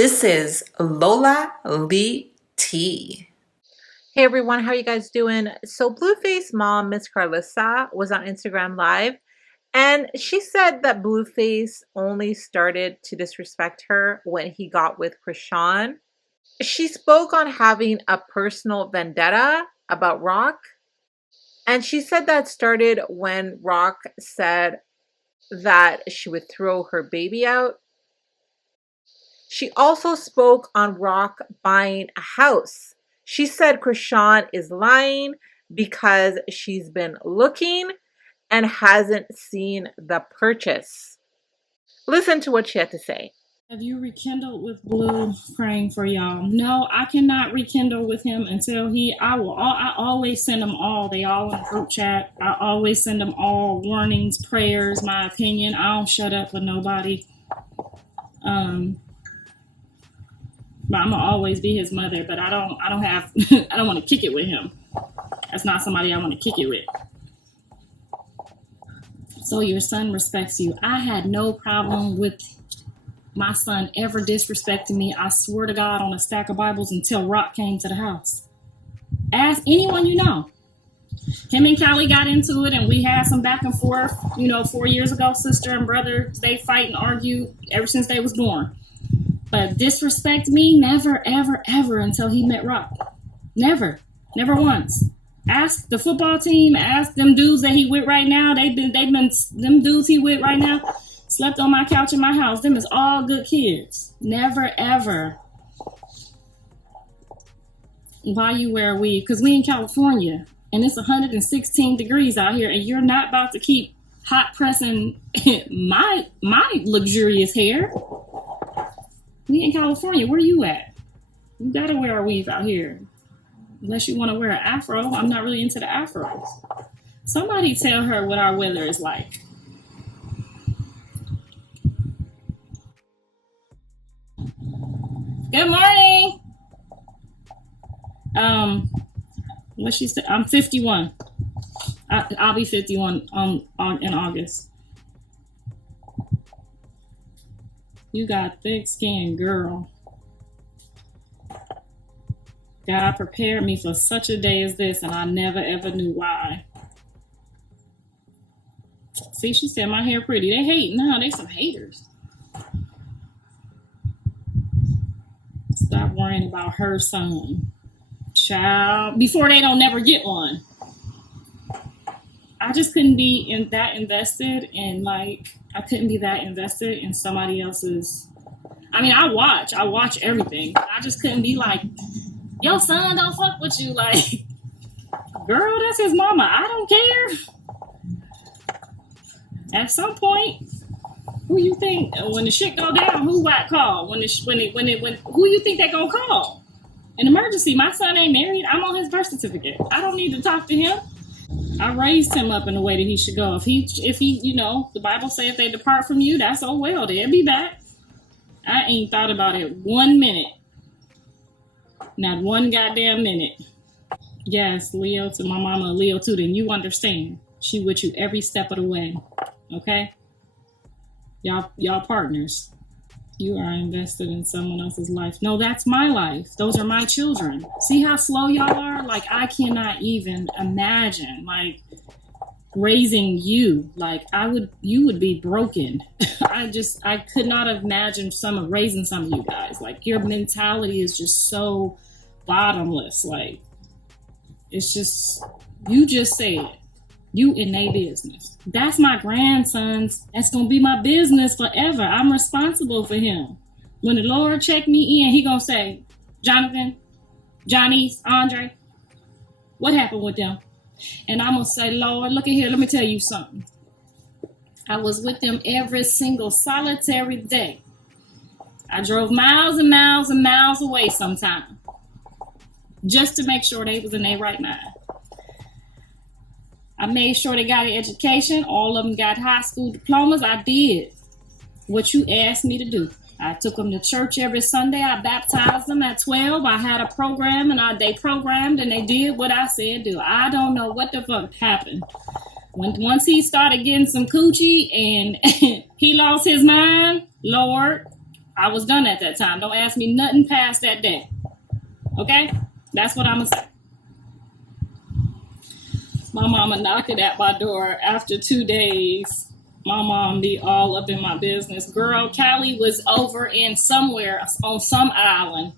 This is Lola Lee T. Hey everyone, how are you guys doing? So BlueFace mom, Miss Carlissa, was on Instagram Live, and she said that BlueFace only started to disrespect her when he got with Chrisean. She spoke on having a personal vendetta about Rock, and she said that started when Rock said that she would throw her baby out. She also spoke on Rock buying a house. She said Chrisean is lying because she's been looking and hasn't seen the purchase. Listen to what she had to say. Have you rekindled with Blue praying for y'all? No, I cannot rekindle with him until I always send them all. They all in the group chat. I always send them all warnings, prayers, my opinion. I don't shut up for nobody. But I'm gonna always be his mother, but I don't have, I don't want to kick it with him. That's not somebody I want to kick it with. So your son respects you. I had no problem with my son ever disrespecting me. I swear to God on a stack of Bibles until Rock came to the house. Ask anyone you know. Him and Callie got into it and we had some back and forth, 4 years ago, sister and brother, they fight and argue ever since they was born. But disrespect me, never, ever, ever until he met Rock. Never once. Ask the football team, ask them dudes that he with right now. They've been them dudes he with right now slept on my couch in my house. Them is all good kids. Never, ever. Why you wear a weave? Because we in California and it's 116 degrees out here and you're not about to keep hot pressing my luxurious hair. We in California. Where you at? You gotta wear a weave out here. Unless you want to wear an afro. I'm not really into the afros. Somebody tell her what our weather is like. Good morning. What she said? I'm 51. I'll be 51 in August. You got thick skin, girl. God prepared me for such a day as this, and I never ever knew why. See, she said my hair pretty. They hate. No, they some haters. Stop worrying about her son. Child. Before they don't never get one. I just couldn't be that invested in I couldn't be that invested in somebody else's. I mean, I watch everything. I just couldn't be like, your son don't fuck with you. Like, girl, that's his mama. I don't care. At some point, who you think when the shit go down? Who I call when who you think they gonna call? An emergency. My son ain't married. I'm on his birth certificate. I don't need to talk to him. I raised him up in the way that he should go. If he, the Bible says if they depart from you, that's oh well, they'll be back. I ain't thought about it 1 minute. Not one goddamn minute. Yes, Leo to my mama, Leo too, then you understand. She with you every step of the way. Okay? Y'all partners. You are invested in someone else's life. No, that's my life. Those are my children. See how slow y'all are? I cannot even imagine, raising you. You would be broken. I could not imagine raising some of you guys. Your mentality is just so bottomless. It's just, you just said, you in their business. That's my grandson's. That's going to be my business forever. I'm responsible for him. When the Lord check me in, he going to say, Jonathan, Johnny's, Andre, what happened with them? And I'm going to say, Lord, look at here. Let me tell you something. I was with them every single solitary day. I drove miles and miles and miles away sometime just to make sure they was in their right mind. I made sure they got an education. All of them got high school diplomas. I did what you asked me to do. I took them to church every Sunday. I baptized them at 12. I had a program and they programmed and they did what I said do. I don't know what the fuck happened. Once he started getting some coochie and he lost his mind, Lord, I was done at that time. Don't ask me nothing past that day. Okay? That's what I'm going to say. My mama knocking at my door after 2 days. My mom be all up in my business. Girl, Callie was over in somewhere on some island.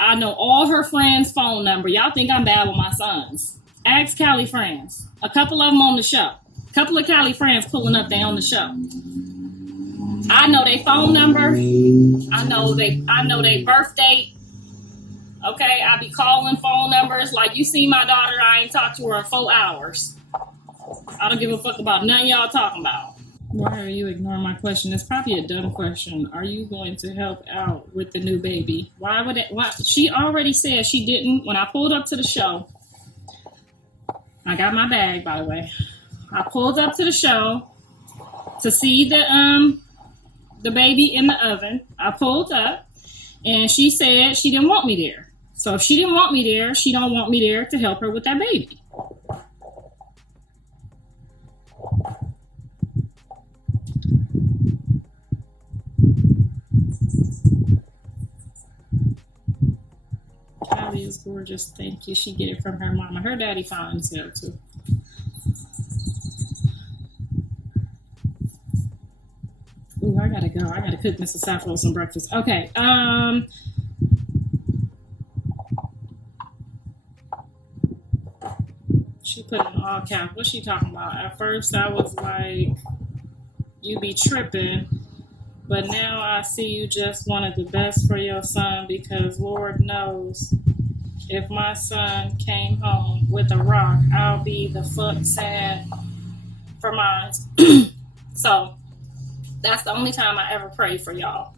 I know all her friends' phone number. Y'all think I'm bad with my sons. Ask Callie friends. A couple of them on the show. A couple of Callie friends pulling up, they on the show. I know their phone number. I know they birth date. Okay, I be calling phone numbers. Like, you see my daughter, I ain't talked to her in 4 hours. I don't give a fuck about none y'all talking about. Why are you ignoring my question? It's probably a dumb question. Are you going to help out with the new baby? Why would it? Why? She already said she didn't. When I pulled up to the show, I got my bag, by the way. I pulled up to the show to see the baby in the oven. I pulled up, and she said she didn't want me there. So if she didn't want me there, she don't want me there to help her with that baby. Callie is gorgeous. Thank you. She get it from her mama. Her daddy fine as hell too. Ooh, I gotta go. I gotta cook Mrs. Sappho some breakfast. Okay. She put in all caps. What's she talking about? At first, I was like, you be tripping. But now I see you just wanted the best for your son, because Lord knows if my son came home with a rock, I'll be the fuck sad for mine. So that's the only time I ever prayed for y'all.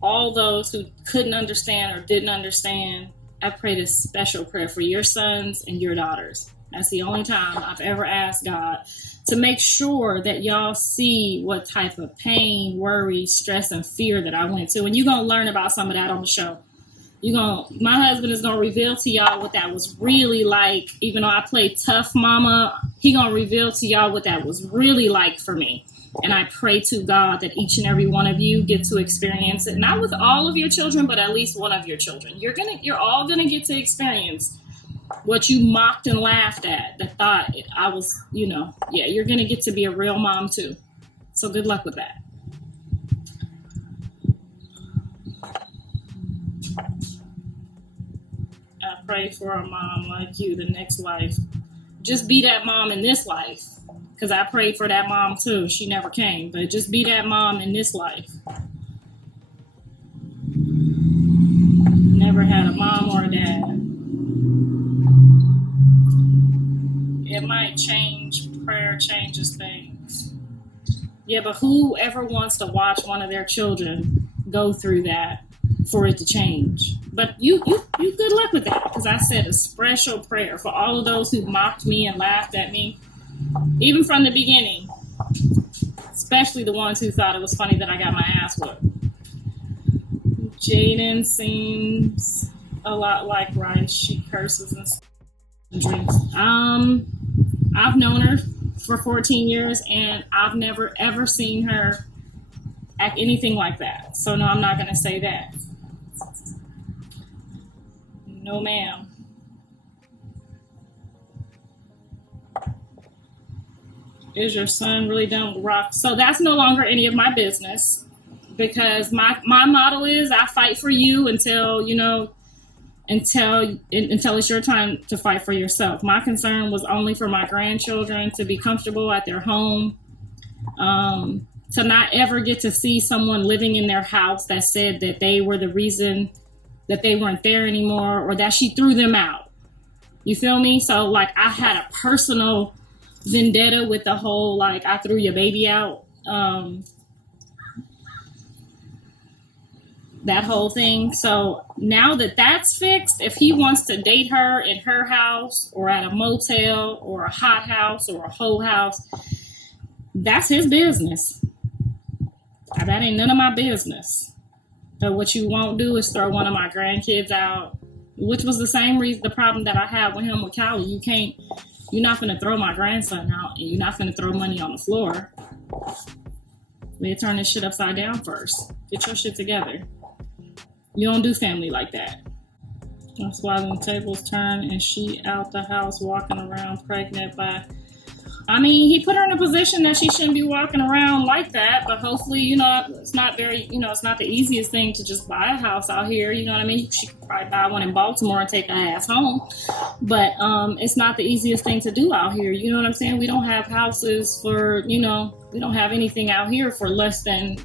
All those who couldn't understand or didn't understand, I prayed a special prayer for your sons and your daughters. That's the only time I've ever asked God to make sure that y'all see what type of pain, worry, stress, and fear that I went to. And you're going to learn about some of that on the show. My husband is going to reveal to y'all what that was really like. Even though I played tough mama, he going to reveal to y'all what that was really like for me. And I pray to God that each and every one of you get to experience it. Not with all of your children, but at least one of your children. You're all going to get to experience what you mocked and laughed at, that thought I was, you're going to get to be a real mom too. So good luck with that. I pray for a mom like you the next life. Just be that mom in this life. Because I prayed for that mom too. She never came. But just be that mom in this life. Never had a mom or a dad. It might change. Prayer changes things. Yeah, but whoever wants to watch one of their children go through that for it to change? But you good luck with that, because I said a special prayer for all of those who mocked me and laughed at me, even from the beginning, especially the ones who thought it was funny that I got my ass whooped. Jaden seems a lot like Rice. She curses and drinks. I've known her for 14 years, and I've never ever seen her act anything like that. So no, I'm not going to say that. No, ma'am. Is your son really done with rock? So that's no longer any of my business, because my motto is I fight for you until it's your time to fight for yourself. My concern was only for my grandchildren to be comfortable at their home, to not ever get to see someone living in their house that said that they were the reason that they weren't there anymore, or that she threw them out. You feel me? So like I had a personal vendetta with the whole, like, I threw your baby out, that whole thing. So now that that's fixed, if he wants to date her in her house or at a motel or a hot house or a whole house, that's his business. That ain't none of my business. But what you won't do is throw one of my grandkids out, which was the same reason, the problem that I had with him with Callie. You're not going to throw my grandson out, and you're not going to throw money on the floor. We turn this shit upside down first. Get your shit together. You don't do family like that. That's why when tables turn and she out the house walking around pregnant by... I mean, he put her in a position that she shouldn't be walking around like that, but hopefully, you know, it's not very, you know, it's not the easiest thing to just buy a house out here, you know what I mean? She could probably buy one in Baltimore and take her ass home, but it's not the easiest thing to do out here, you know what I'm saying? We don't have houses for, you know, we don't have anything out here for less than,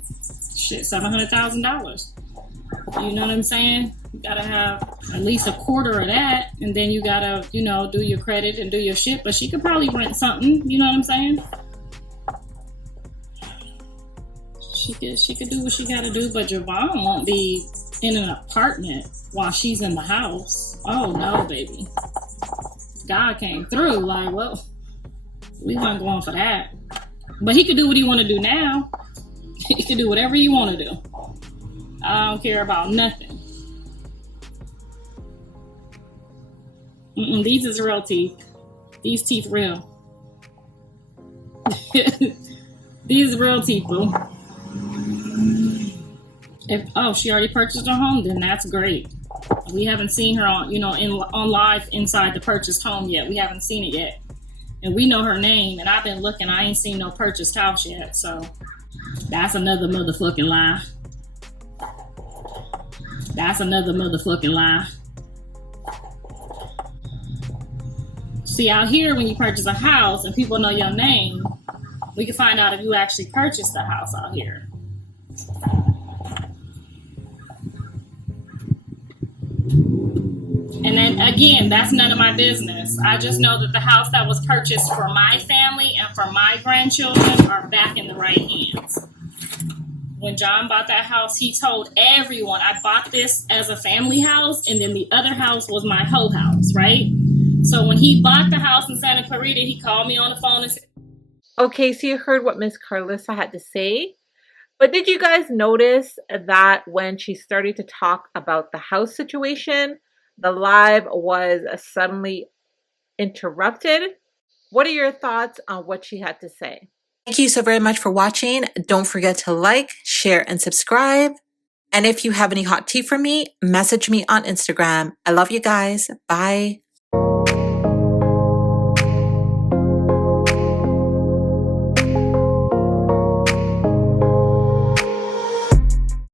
shit, $700,000. You know what I'm saying? You gotta have at least a quarter of that, and then you gotta, you know, do your credit and do your shit. But she could probably rent something. You know what I'm saying? She could do what she gotta do. But Javon won't be in an apartment while she's in the house. Oh no, baby. God came through. Like, well, we weren't going for that. But he could do what he want to do now. He could do whatever he want to do. I don't care about nothing. These is real teeth. These teeth real. These real teeth, boo. She already purchased her home, then that's great. We haven't seen her on, you know, on live inside the purchased home yet. We haven't seen it yet. And we know her name, and I've been looking. I ain't seen no purchased house yet, so that's another motherfucking lie. That's another motherfucking lie. See, out here, when you purchase a house and people know your name, we can find out if you actually purchased the house out here. And then, again, that's none of my business. I just know that the house that was purchased for my family and for my grandchildren are back in the right hands. When John bought that house, he told everyone, I bought this as a family house, and then the other house was my hoe house, right? So when he bought the house in Santa Clarita, he called me on the phone and said... Okay, so you heard what Miss Carlissa had to say. But did you guys notice that when she started to talk about the house situation, the live was suddenly interrupted? What are your thoughts on what she had to say? Thank you so very much for watching. Don't forget to like, share, and subscribe. And if you have any hot tea for me, message me on Instagram. I love you guys. Bye.